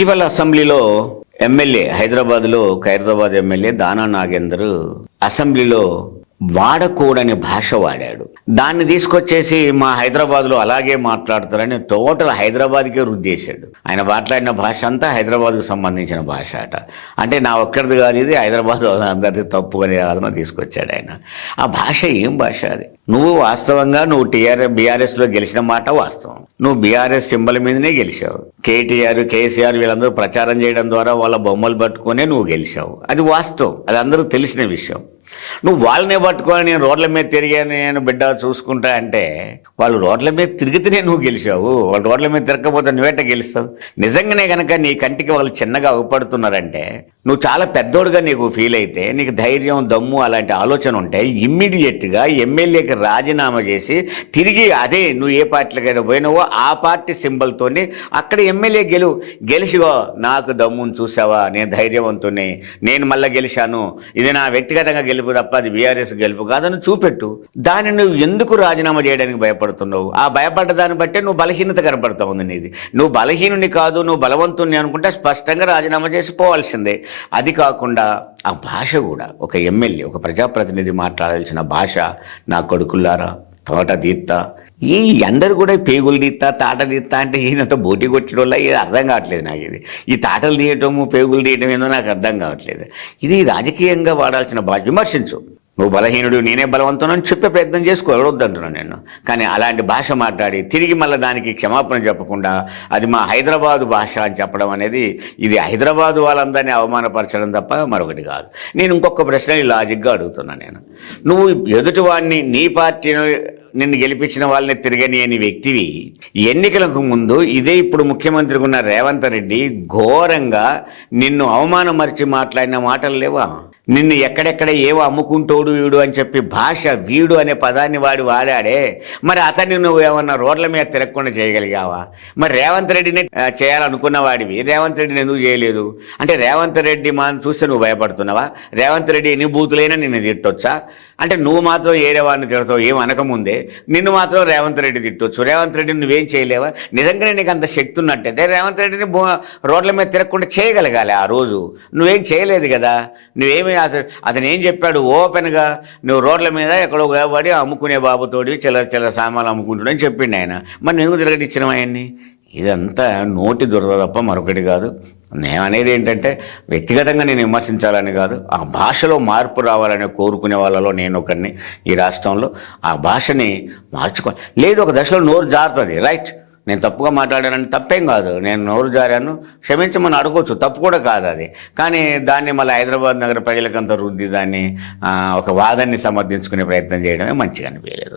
ఇటీవల అసెంబ్లీలో ఎమ్మెల్యే హైదరాబాద్లో ఖైరతాబాద్ ఎమ్మెల్యే దానా నాగేందర్ అసెంబ్లీలో వాడకూడని భాష వాడాడు. దాన్ని తీసుకొచ్చేసి మా హైదరాబాద్లో అలాగే మాట్లాడతారని టోటల్ హైదరాబాద్కే రుద్దేశాడు. ఆయన మాట్లాడిన భాష అంతా హైదరాబాద్కు సంబంధించిన భాష అట. అంటే నా ఒక్కడిది కాదు, ఇది హైదరాబాద్ అందరిది తప్పు అనే ఆలోచన తీసుకొచ్చాడు ఆయన. ఆ భాష ఏం భాష అది? నువ్వు వాస్తవంగా నువ్వు బీఆర్ఎస్లో గెలిచిన మాట వాస్తవం. నువ్వు బీఆర్ఎస్ సింబల్ మీదనే గెలిచావు. కేటీఆర్, కేసీఆర్ వీళ్ళందరూ ప్రచారం చేయడం ద్వారా వాళ్ళ బొమ్మలు పట్టుకునే నువ్వు గెలిచావు. అది వాస్తవం, అది అందరూ తెలిసిన విషయం. నువ్వు వాళ్ళనే పట్టుకొని నేను రోడ్ల మీద తిరిగాను, నేను బిడ్డ చూసుకుంటా అంటే వాళ్ళు రోడ్ల మీద తిరిగితేనే నువ్వు గెలిచావు. వాళ్ళు రోడ్ల మీద తిరగకపోతే నువ్వేట గెలుస్తావు? నిజంగానే కనుక నీ కంటికి వాళ్ళు చిన్నగా అవపడుతున్నారంటే, నువ్వు చాలా పెద్దోడుగా నీకు ఫీల్ అయితే, నీకు ధైర్యం, దమ్ము అలాంటి ఆలోచన ఉంటే ఇమ్మీడియట్గా ఎమ్మెల్యేకి రాజీనామా చేసి తిరిగి అదే నువ్వు ఏ పార్టీలకైనా పోయినావో ఆ పార్టీ సింబల్తోని అక్కడ ఎమ్మెల్యే గెలిచిగో, నాకు దమ్మును చూసావా, నేను ధైర్యవంతుని, నేను మళ్ళీ గెలిచాను, ఇది నా వ్యక్తిగతంగా గెలుపు తప్ప అది బీఆర్ఎస్ గెలుపు కాదని చూపెట్టు. దాన్ని నువ్వు ఎందుకు రాజీనామా చేయడానికి భయపడుతున్నావు? ఆ భయపడ్డ దాన్ని బట్టే నువ్వు బలహీనత కనపడతా ఉంది నీది. నువ్వు బలహీనుని కాదు, నువ్వు బలవంతుని అనుకుంటే స్పష్టంగా రాజీనామా చేసి పోవాల్సిందే. అది కాకుండా ఆ భాష కూడా ఒక ఎమ్మెల్యే, ఒక ప్రజాప్రతినిధి మాట్లాడాల్సిన భాష, నా కొడుకుల్లారా, తోట దీత్తా, ఈ అందరు కూడా పేగులు తీస్తా, తాట తీస్తా అంటే ఈయనతో బోటి కొట్టడం వల్ల ఇది అర్థం కావట్లేదు నాకు. ఈ తాటలు తీయటము, పేగులు తీయటం ఏందో నాకు అర్థం కావట్లేదు. ఇది రాజకీయంగా వాడాల్సిన భాష. విమర్శించు, నువ్వు బలహీనుడు, నేనే బలవంతునని చెప్పే ప్రయత్నం చేసుకో, ఎవడొద్దంటున్నాను నేను. కానీ అలాంటి భాష మాట్లాడి తిరిగి మళ్ళీ దానికి క్షమాపణ చెప్పకుండా అది మా హైదరాబాదు భాష అని చెప్పడం అనేది, ఇది హైదరాబాదు వాళ్ళందరినీ అవమానపరచడం తప్ప మరొకటి కాదు. నేను ఇంకొక ప్రశ్న లాజిక్గా అడుగుతున్నాను. నేను, నువ్వు ఎదుటివాడిని, నీ పార్టీని, నిన్ను గెలిపించిన వాళ్ళని తిరగని అని వ్యక్తివి, ఎన్నికలకు ముందు ఇదే ఇప్పుడు ముఖ్యమంత్రిగా ఉన్న రేవంత్ రెడ్డి ఘోరంగా నిన్ను అవమానమరిచి మాట్లాడిన మాటలు లేవా? నిన్ను ఎక్కడెక్కడ ఏవో అమ్ముకుంటోడు వీడు అని చెప్పి భాష, వీడు అనే పదాన్ని వాడాడే. మరి అతన్ని నువ్వు ఏమన్నా రోడ్ల మీద తిరగకుండా చేయగలిగావా? మరి రేవంత్ రెడ్డిని చేయాలనుకున్న వాడివి, రేవంత్ రెడ్డిని ఎందుకు చేయలేదు? అంటే రేవంత్ రెడ్డి చూస్తే నువ్వు భయపడుతున్నావా? రేవంత్ రెడ్డి ఎన్ని బూతులైనా నిన్ను తిట్టొచ్చా? అంటే నువ్వు మాత్రం ఏరే వాడిని తిడతావు, ఏం అనకముందే నిన్ను మాత్రం రేవంత్ రెడ్డి తిట్టొచ్చు. రేవంత్ రెడ్డిని నువ్వేం చేయలేవా? నిజంగానే నీకు అంత శక్తి ఉన్నట్టయితే రేవంత్ రెడ్డిని రోడ్ల మీద తిరగకుండా చేయగలగాలి. ఆ రోజు నువ్వేం చేయలేదు కదా. నువ్వేమి అతను ఏం చెప్పాడు? ఓపెన్గా నువ్వు రోడ్ల మీద ఎక్కడో పడి అమ్ముకునే బాబుతోటి చిల్లర సామాన్లు అమ్ముకుంటున్నాని చెప్పిండు ఆయన. మరి నువ్వు తిరగనిచ్చినావు ఆయన్ని? ఇదంతా నోటి దురద తప్ప మరొకటి కాదు. నేను అనేది ఏంటంటే, వ్యక్తిగతంగా నేను విమర్శించాలని కాదు, ఆ భాషలో మార్పు రావాలని కోరుకునే వాళ్ళలో నేను ఒకరిని ఈ రాష్ట్రంలో. ఆ భాషని మార్చుకో. లేదు, ఒక దశలో నోరు జారుతుంది, రైట్, నేను తప్పుగా మాట్లాడానని తప్పేం కాదు, నేను నోరు జారాను, క్షమించమని అడగవచ్చు, తప్పు కూడా కాదు అది. కానీ దాన్ని మళ్ళీ హైదరాబాద్ నగర ప్రజలకంతా రుద్ది దాన్ని ఒక వాదాన్ని సమర్థించుకునే ప్రయత్నం చేయడమే మంచిగా అనిపించలేదు.